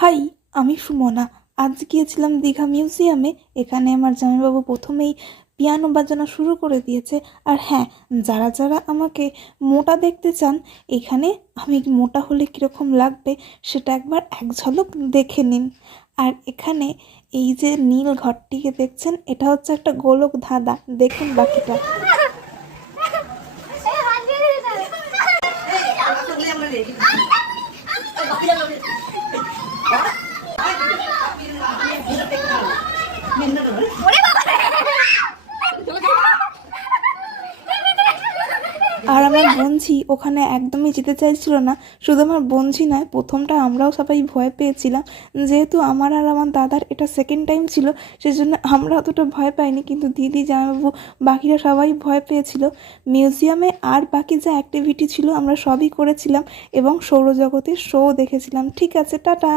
High, আমি সুমনা। আজ গিয়েছিলাম দীঘা মিউজিয়ামে। এখানে আমার জামাইবাবু প্রথমেই পিয়ানো বাজানো শুরু করে দিয়েছে। আর হ্যাঁ, যারা যারা আমাকে মোটা দেখতে চান, এখানে আমি মোটা হলে কীরকম লাগবে সেটা একবার এক ঝলক দেখে নিন। আর এখানে এই যে নীল ঘরটিকে দেখছেন, এটা হচ্ছে একটা গোলক ধাঁধা। দেখুন বাকিটা। আর আমার বোনঝি ওখানে একদমই যেতে চাইছিল না। শুধু আমার বোনঝি নয়, প্রথমটা আমরাও সবাই ভয় পেয়েছিলাম। যেহেতু আমার আর আমার দাদার এটা সেকেন্ড টাইম ছিল, সেই জন্য আমরা অতটা ভয় পাইনি, কিন্তু দিদি, জামাইবাবু, বাকিরা সবাই ভয় পেয়েছিল। মিউজিয়ামে আর বাকি যা অ্যাক্টিভিটি ছিল আমরা সবই করেছিলাম এবং সৌরজগতের শো দেখেছিলাম। ঠিক আছে, টাটা।